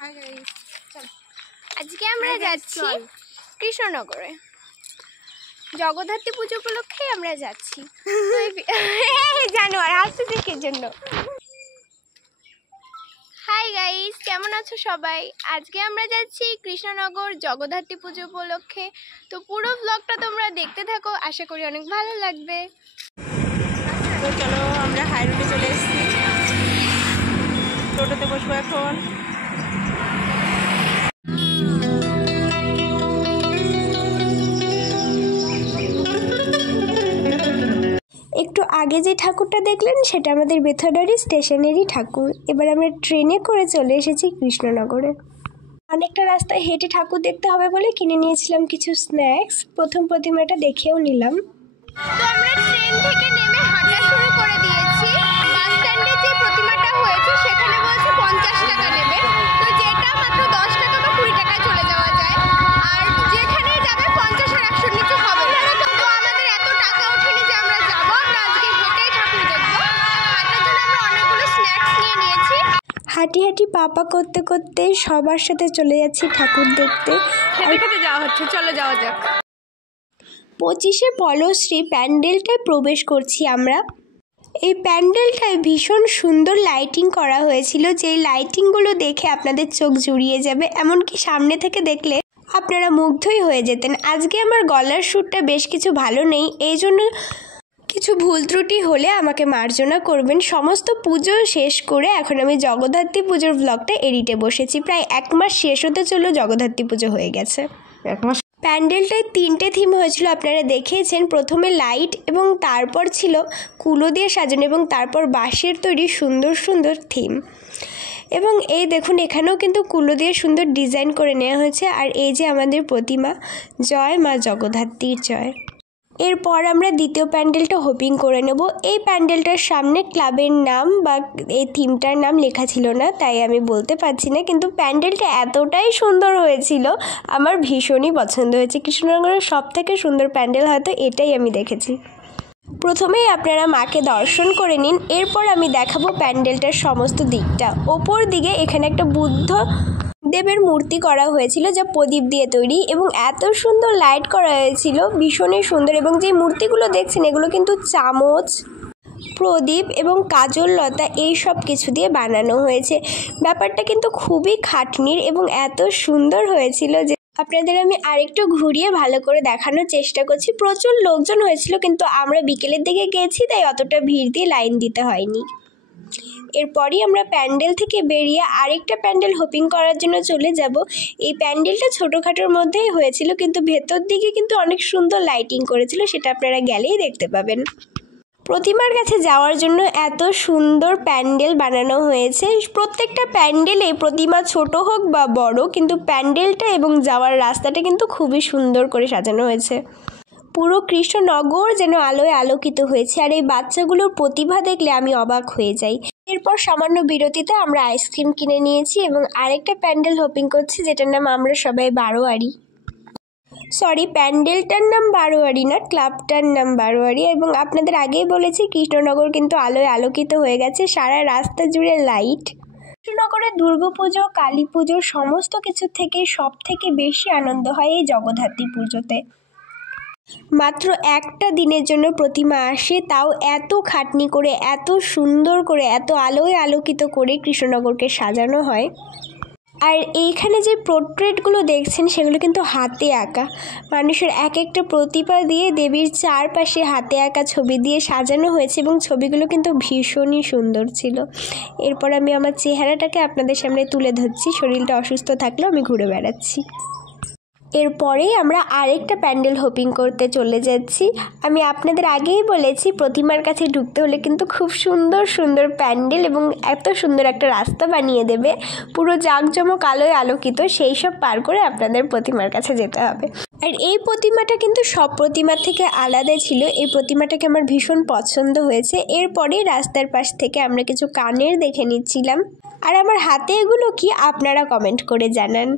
Hi guys, চল আজকে আমরা যাচ্ছি কৃষ্ণনগরে। জগদ্ধাত্রী পুজো উপলক্ষে আমরা যাচ্ছি। জানোয়ার হাসতেছে কি জন্য? হাই গাইস, কেমন আছো সবাই? আজকে আমরা যাচ্ছি কৃষ্ণনগর জগদ্ধাত্রী পুজো উপলক্ষে। তো পুরো ব্লগটা তোমরা দেখতে থাকো, আশা করি অনেক ভালো লাগবে। তো চলো আমরা হাই রোডে চলে এসেছি, টোটোতে বসবো এখন। একটু আগে যে ঠাকুরটা দেখলেন সেটা আমাদের বেথুয়াডারি স্টেশনেরই ঠাকুর। এবার আমরা ট্রেনে করে চলে এসেছি কৃষ্ণনগরে। অনেকটা রাস্তায় হেঁটে ঠাকুর দেখতে হবে বলে কিনে নিয়েছিলাম কিছু স্ন্যাক্স। প্রথম প্রতিমাটা দেখেও নিলাম। তো আমরা ট্রেন থেকে নেমে হাঁটা শুরু করে দিয়েছি। বাস স্ট্যান্ডে যে প্রতিমাটা হয়েছে সেখানে বলছে 50 টাকা নেবে, তো যেটা মাত্র 10 টাকা বা 20 টাকায় চলে যাওয়া যায়। আর যেখানে যাবে 50 আর 100 নিচে হবে না। তো আমাদের এত টাকা ওঠেনি যে আমরা যাবো, আমরা আজকে হেঁটেই ঠাকুর দেখবো। হাঁটার জন্য আমরা অনেকগুলো স্ন্যাক্স নিয়ে নিয়েছি। হাঁটি হাঁটি পাপা করতে করতে সবার সাথে চলে যাচ্ছি ঠাকুর দেখতে। খেতে খেতে যাওয়া হচ্ছে, চলো যাওয়া যাক। 25শে পলশ্রী প্যান্ডেলটায় প্রবেশ করছি আমরা। এই প্যান্ডেলটায় ভীষণ সুন্দর লাইটিং করা হয়েছিল, যেই লাইটিংগুলো দেখে আপনাদের চোখ জুড়িয়ে যাবে, এমনকি সামনে থেকে দেখলে আপনারা মুগ্ধই হয়ে যেতেন। আজকে আমার গলার সুরটা বেশ কিছু ভালো নেই, এই জন্য কিছু ভুল ত্রুটি হলে আমাকে মার্জনা করবেন। সমস্ত পুজো শেষ করে এখন আমি জগদ্ধাত্রী পুজোর ব্লগটা এডিটে বসেছি। প্রায় 1 মাস শেষ হতে চললো, জগদ্ধাত্রী পুজো হয়ে গেছে। প্যান্ডেলটায় 3টে থিম হয়েছিল, আপনারা দেখেছেন। প্রথমে লাইট এবং তারপর ছিল কুলো দিয়ে সাজানো এবং তারপর বাঁশের তৈরি সুন্দর সুন্দর থিম। এবং এই দেখুন এখানেও কিন্তু কুলো দিয়ে সুন্দর ডিজাইন করে নেওয়া হয়েছে। আর এই যে আমাদের প্রতিমা, জয় মা জগদ্ধাত্রীর জয়। এরপর আমরা দ্বিতীয় প্যান্ডেলটা হোপিং করে নেব। এই প্যান্ডেলটার সামনে ক্লাবের নাম বা এই থিমটার নাম লেখা ছিল না, তাই আমি বলতে পারছি না, কিন্তু প্যান্ডেলটা এতটাই সুন্দর হয়েছিল, আমার ভীষণই পছন্দ হয়েছে। কৃষ্ণনগরের সবথেকে সুন্দর প্যান্ডেল হয়তো এটাই আমি দেখেছি। প্রথমেই আপনারা মাকে দর্শন করে নিন, এরপর আমি দেখাবো প্যান্ডেলটার সমস্ত দিকটা। ওপর দিকে এখানে একটা বুদ্ধ দেবের মূর্তি করা হয়েছিল, যা প্রদীপ দিয়ে তৈরি এবং এত সুন্দর লাইট করা হয়েছিল, ভীষণই সুন্দর। এবং যে মূর্তিগুলো দেখছেন এগুলো কিন্তু চামচ, প্রদীপ এবং কাজল লতা এই সব কিছু দিয়ে বানানো হয়েছে। ব্যাপারটা কিন্তু খুবই খাটনির এবং এত সুন্দর হয়েছিল যে আপনাদের আমি আরেকটু ঘুরিয়ে ভালো করে দেখানোর চেষ্টা করছি। প্রচুর লোকজন হয়েছিল, কিন্তু আমরা বিকেলের দিকে গেছি তাই অতটা ভিড় দিয়ে লাইন দিতে হয়নি। এরপরই আমরা প্যান্ডেল থেকে বেরিয়ে আরেকটা প্যান্ডেল হোপিং করার জন্য চলে যাব। এই প্যান্ডেলটা ছোটোখাটোর মধ্যেই হয়েছিল, কিন্তু ভেতর দিকে কিন্তু অনেক সুন্দর লাইটিং করেছিল, সেটা আপনারা গেলেই দেখতে পাবেন। প্রতিমার কাছে যাওয়ার জন্য এত সুন্দর প্যান্ডেল বানানো হয়েছে। প্রত্যেকটা প্যান্ডেলে প্রতিমা ছোট হোক বা বড়, কিন্তু প্যান্ডেলটা এবং যাওয়ার রাস্তাটা কিন্তু খুবই সুন্দর করে সাজানো হয়েছে। পুরো কৃষ্ণনগর যেন আলোয় আলোকিত হয়েছে। আর এই বাচ্চাগুলোর প্রতিভা দেখলে আমি অবাক হয়ে যাই। এরপর সামান্য বিরতিতে আমরা আইসক্রিম কিনে নিয়েছি এবং আরেকটা প্যান্ডেল হোপিং করছি, যেটার নাম আমরা সবাই বারোয়ারি। সরি, প্যান্ডেলটার নাম বারোয়ারি না, ক্লাবটার নাম বারোয়ারি। এবং আপনাদের আগেই বলেছি কৃষ্ণনগর কিন্তু আলোয় আলোকিত হয়ে গেছে, সারা রাস্তা জুড়ে লাইট। কৃষ্ণনগরের দুর্গাপুজো, কালী পুজো সমস্ত কিছু থেকে সব থেকে বেশি আনন্দ হয় এই জগদ্ধাত্রী পুজোতে। মাত্র একটা দিনের জন্য প্রতিমা আসে, তাও এত খাটনি করে, এত সুন্দর করে, এত আলোয় আলোকিত করে কৃষ্ণনগরকে সাজানো হয়। আর এইখানে যে পোর্ট্রেটগুলো দেখছেন সেগুলো কিন্তু হাতে আঁকা। মানুষের এক একটা প্রতিমা দিয়ে দেবীর চারপাশে হাতে আঁকা ছবি দিয়ে সাজানো হয়েছে এবং ছবিগুলো কিন্তু ভীষণই সুন্দর ছিল। এরপর আমি আমার চেহারাটাকে আপনাদের সামনে তুলে ধরছি, শরীরটা অসুস্থ থাকলেও আমি ঘুরে বেড়াচ্ছি। এরপরেই আমরা আরেকটা প্যান্ডেল হোপিং করতে চলে যাচ্ছি। আমি আপনাদের আগেই বলেছি প্রতিমার কাছে ঢুকতে হলে কিন্তু খুব সুন্দর সুন্দর প্যান্ডেল এবং এত সুন্দর একটা রাস্তা বানিয়ে দেবে, পুরো জাঁকজমক আলোয় আলোকিত, সেই সব পার করে আপনাদের প্রতিমার কাছে যেতে হবে। আর এই প্রতিমাটা কিন্তু সব প্রতিমার থেকে আলাদা ছিল, এই প্রতিমাটাকে আমার ভীষণ পছন্দ হয়েছে। এরপরে রাস্তার পাশ থেকে আমরা কিছু কানের দেখে নিচ্ছিলাম। আর আমার হাতে এগুলো কি আপনারা কমেন্ট করে জানান।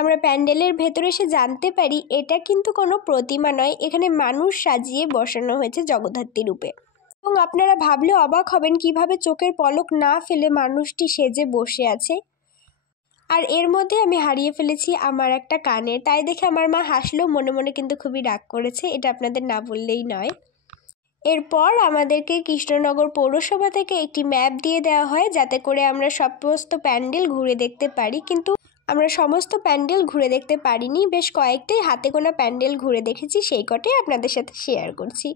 আমরা প্যান্ডেলের ভেতরে এসে জানতে পারি এটা কিন্তু কোনো প্রতিমা নয়, এখানে মানুষ সাজিয়ে বসানো হয়েছে জগদ্ধাত্রী রূপে। এবং আপনারা ভাবলে অবাক হবেন কিভাবে চোখের পলক না ফেলে মানুষটি সেজে বসে আছে। আর এর মধ্যে আমি হারিয়ে ফেলেছি আমার একটা কানের, তাই দেখে আমার মা হাসলো, মনে মনে কিন্তু খুবই রাগ করেছে, এটা আপনাদের না বললেই নয়। এরপর আমাদেরকে কৃষ্ণনগর পৌরসভা থেকে একটি ম্যাপ দিয়ে দেওয়া হয় যাতে করে আমরা সমস্ত প্যান্ডেল ঘুরে দেখতে পারি, কিন্তু আমরা সমস্ত প্যান্ডেল ঘুরে দেখতে পারিনি, বেশ কয়েকটাই হাতে গোনা প্যান্ডেল ঘুরে দেখেছি, সেই কটাই আপনাদের সাথে শেয়ার করছি।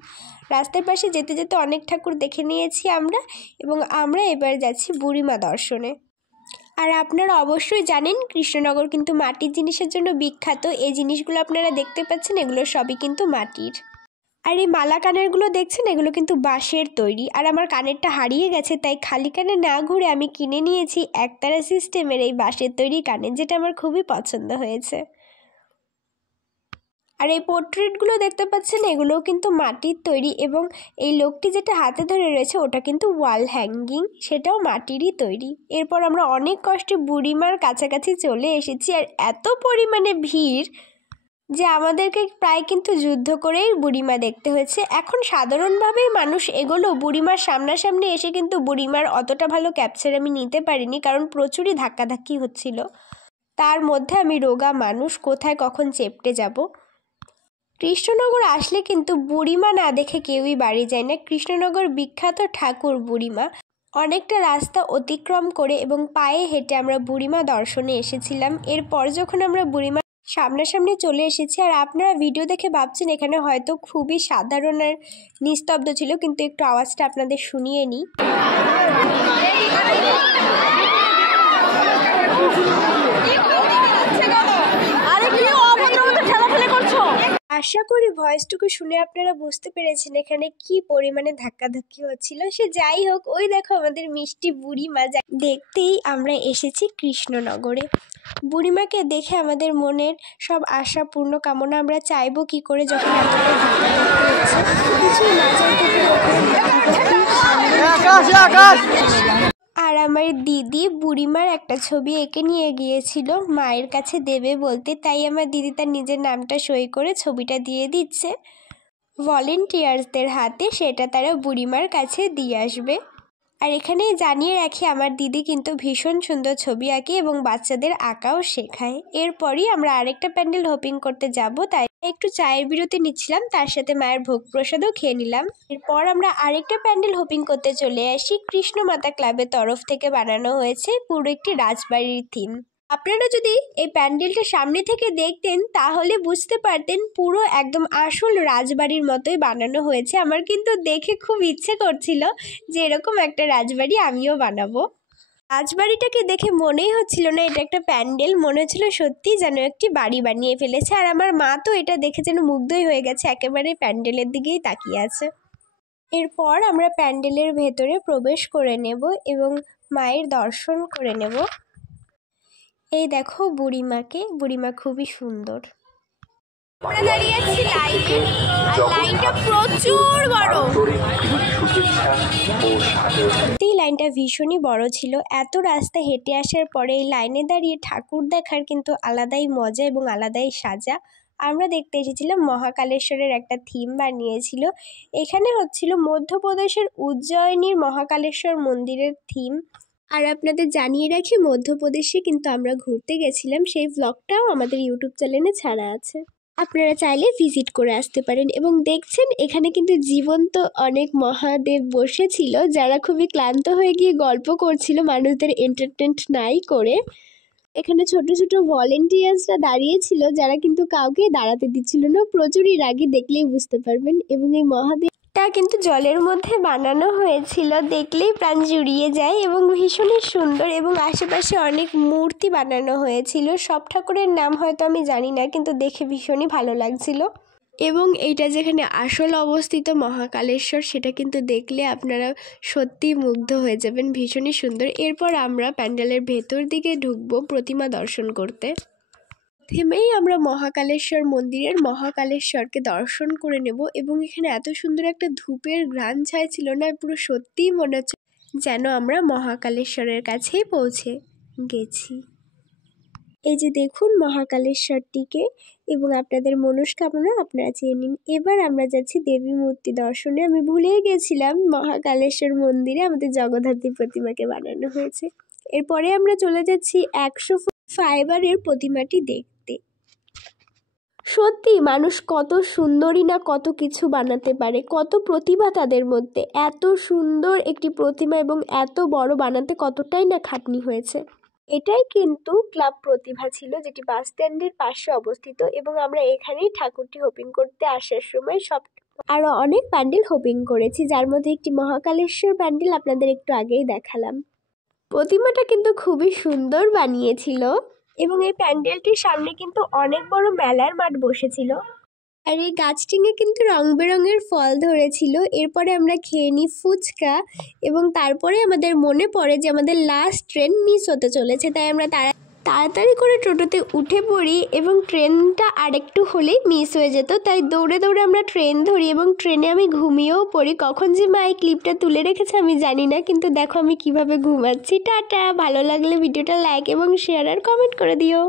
রাস্তার পাশে যেতে যেতে অনেক ঠাকুর দেখে নিয়েছি আমরা, এবং আমরা এবার যাচ্ছি বুড়িমা দর্শনে। আর আপনারা অবশ্যই জানেন কৃষ্ণনগর কিন্তু মাটির জিনিসের জন্য বিখ্যাত। এই জিনিসগুলো আপনারা দেখতে পাচ্ছেন, এগুলো সবই কিন্তু মাটির। আর এই মালা কানেরগুলো দেখছেন, এগুলো কিন্তু বাঁশের তৈরি। আর আমার কানেরটা হারিয়ে গেছে, তাই খালি কানে না ঘুরে আমি কিনে নিয়েছি একতারা সিস্টেমের এই বাঁশের তৈরি কানের, যেটা আমার খুবই পছন্দ হয়েছে। আর এই পোর্ট্রেটগুলো দেখতে পাচ্ছেন, এগুলোও কিন্তু মাটির তৈরি, এবং এই লোকটি যেটা হাতে ধরে রয়েছে ওটা কিন্তু ওয়াল হ্যাঙ্গিং, সেটাও মাটিরই তৈরি। এরপর আমরা অনেক কষ্টে বুড়িমার কাছাকাছি চলে এসেছি, আর এত পরিমাণে ভিড় যে আমাদেরকে প্রায় কিন্তু যুদ্ধ করেই বুড়িমা দেখতে হয়েছে। এখন সাধারণভাবেই মানুষ এগুলো বুড়িমার সামনাসামনি এসে কিন্তু বুড়িমার অতটা ভালো ক্যাপচার আমি নিতে পারিনি, কারণ প্রচুরই ধাক্কাধাক্কি হচ্ছিল। তার মধ্যে আমি রোগা মানুষ, কোথায় কখন চেপটে যাব। কৃষ্ণনগর আসলে কিন্তু বুড়িমা না দেখে কেউই বাড়ি যায় না। কৃষ্ণনগর বিখ্যাত ঠাকুর বুড়িমা। অনেকটা রাস্তা অতিক্রম করে এবং পায়ে হেঁটে আমরা বুড়িমা দর্শনে এসেছিলাম। এরপর যখন আমরা বুড়িমা সামনাসামনি চলে এসেছি, আর আপনারা ভিডিও দেখে ভাবছেন এখানে হয়তো খুবই সাধারণ আর নিস্তব্ধ ছিল, কিন্তু একটু আওয়াজটা আপনাদের শুনিয়ে নিই। আশা করি ভয়েসটুকু শুনে আপনারা বুঝতে পেরেছেন এখানে কি পরিমাণে ধাক্কাধাক্কি হচ্ছিল। সে যাই হোক, ওই দেখো আমাদের মিষ্টি বুড়িমা দেখতেই আমরা এসেছি কৃষ্ণনগরে। বুড়িমাকে দেখে আমাদের মনের সব আশা পূর্ণ কামনা আমরা চাইবো কি করে, যখন কিছুই না চাইতে আর আমার দিদি বুড়িমার একটা ছবি এঁকে নিয়ে গিয়েছিল মায়ের কাছে দেবে বলতে, তাই আমার দিদি তার নিজের নামটা সই করে ছবিটা দিয়ে দিচ্ছে ভলেন্টিয়ার্সদের হাতে, সেটা তারা বুড়িমার কাছে দিয়ে আসবে। আর এখানে জানিয়ে রাখি, আমার দিদি কিন্তু ভীষণ সুন্দর ছবি আঁকে এবং বাচ্চাদের আঁকাও শেখায়। এরপরই আমরা আরেকটা প্যান্ডেল হোপিং করতে যাব, তাই একটু চায়ের বিরতি নিচ্ছিলাম, তার সাথে মায়ের ভোগ প্রসাদও খেয়ে নিলাম। এরপর আমরা আরেকটা প্যান্ডেল হোপিং করতে চলে আসি। কৃষ্ণ মাতা ক্লাবের তরফ থেকে বানানো হয়েছে পুরো একটি রাজবাড়ির থিম। আপনারা যদি এই প্যান্ডেলটা সামনে থেকে দেখতেন তাহলে বুঝতে পারতেন পুরো একদম আসল রাজবাড়ির মতোই বানানো হয়েছে। আমার কিন্তু দেখে খুব ইচ্ছে করছিল যে এরকম একটা রাজবাড়ি আমিও বানাবো। রাজবাড়িটাকে দেখে মনেই হচ্ছিল না এটা একটা প্যান্ডেল, মনে হচ্ছিল সত্যি যেন একটি বাড়ি বানিয়ে ফেলেছে। আর আমার মা তো এটা দেখে যেন মুগ্ধই হয়ে গেছে, একেবারে প্যান্ডেলের দিকেই তাকিয়ে আছে। এরপর আমরা প্যান্ডেলের ভেতরে প্রবেশ করে নেব এবং মায়ের দর্শন করে নেব। এই দেখো বুড়িমাকে, বুড়িমা খুবই সুন্দর। আমরা দাঁড়িয়ে আছি লাইনে, আর লাইনটা প্রচুর বড়। এই লাইনটা ভীষণই বড় ছিল। এত রাস্তা হেঁটে আসার পরে এই লাইনে দাঁড়িয়ে ঠাকুর দেখার কিন্তু আলাদাই মজা এবং আলাদাই সাজা। আমরা দেখতে এসেছিলাম মহাকালেশ্বরের একটা থিম বানিয়েছিল। এখানে হচ্ছিল মধ্যপ্রদেশের উজ্জয়িনীর মহাকালেশ্বর মন্দিরের থিম। আর আপনাদের জানিয়ে রাখি, মধ্যপ্রদেশে কিন্তু আমরা ঘুরতে গেছিলাম, সেই ব্লগটাও আমাদের ইউটিউব চ্যানেলে ছাড়া আছে, আপনারা চাইলে ভিজিট করে আসতে পারেন। এবং দেখছেন এখানে কিন্তু জীবন্ত অনেক মহাদেব বসেছিল, যারা খুবই ক্লান্ত হয়ে গিয়ে গল্প করছিল মানুষদের এন্টারটেইন নাই করে। এখানে ছোট ছোট ভলেন্টিয়ার্সরা দাঁড়িয়েছিল, যারা কিন্তু কাউকে দাঁড়াতে দিচ্ছিল না, প্রচুরই রাগী, দেখলেই বুঝতে পারবেন। এবং এই মহাদেবটা কিন্তু জলের মধ্যে বানানো হয়েছিল, দেখলেই প্রাণ জুড়িয়ে যায় এবং ভীষণই সুন্দর। এবং আশেপাশে অনেক মূর্তি বানানো হয়েছিল, সব ঠাকুরের নাম হয়তো আমি জানি না, কিন্তু দেখে ভীষণই ভালো লাগছিল। এবং এইটা যেখানে আসল অবস্থিত মহাকালেশ্বর, সেটা কিন্তু দেখলে আপনারা সত্যিই মুগ্ধ হয়ে যাবেন, ভীষণই সুন্দর। এরপর আমরা প্যান্ডেলের ভেতর দিকে ঢুকবো প্রতিমা দর্শন করতে। প্রথমেই আমরা মহাকালেশ্বর মন্দিরের মহাকালেশ্বরকে দর্শন করে নেব। এবং এখানে এত সুন্দর একটা ধূপের ঘ্রাণ ছাইছিল না, পুরো সত্যিই মনে হচ্ছে যেন আমরা মহাকালেশ্বরের কাছেই পৌঁছে গেছি। এই যে দেখুন মহাকালেশ্বরটিকে, এবং আপনাদের মনস্কামনা আপনারা চেয়ে নিন। এবার আমরা যাচ্ছি দেবী মূর্তি দর্শনে। আমি ভুলেই গেছিলাম মহাকালেশ্বর মন্দিরে আমাদের জগদ্ধাত্রী প্রতিমাকে বানানো হয়েছে। এরপরে আমরা চলে যাচ্ছি 100 ফুট ফাইবারের প্রতিমাটি দেখতে। সত্যি মানুষ কত সুন্দরই না কত কিছু বানাতে পারে, কত প্রতিভা তাদের মধ্যে। এত সুন্দর একটি প্রতিমা এবং এত বড় বানাতে কতটাই না খাটনি হয়েছে। এটাই কিন্তু ক্লাব প্রতিভা ছিল, যেটি বাস স্ট্যান্ডের পাশে অবস্থিত, এবং আমরা এখানেই ঠাকুরটি হোপিং করতে আসার সময় আরো অনেক প্যান্ডেল হোপিং করেছি, যার মধ্যে একটি মহাকালেশ্বর প্যান্ডেল আপনাদের একটু আগেই দেখালাম। প্রতিমাটা কিন্তু খুবই সুন্দর বানিয়েছিল এবং এই প্যান্ডেলটির সামনে কিন্তু অনেক বড় মেলার মাঠ বসেছিল। আর এই গাছটিকে কিন্তু রং বেরঙের ফল ধরেছিল। এরপরে আমরা খেয়ে নিই ফুচকা এবং তারপরে আমাদের মনে পড়ে যে আমাদের লাস্ট ট্রেন মিস হতে চলেছে, তাই আমরা তাড়াতাড়ি করে টোটোতে উঠে পড়ি এবং ট্রেনটা আরেকটু হলেই মিস হয়ে যেত, তাই দৌড়ে দৌড়ে আমরা ট্রেন ধরি এবং ট্রেনে আমি ঘুমিয়েও পড়ি। কখন যে মা এই ক্লিপটা তুলে রেখেছে আমি জানি না, কিন্তু দেখো আমি কিভাবে ঘুমাচ্ছি। টাটা, ভালো লাগলে ভিডিওটা লাইক এবং শেয়ার আর কমেন্ট করে দিও।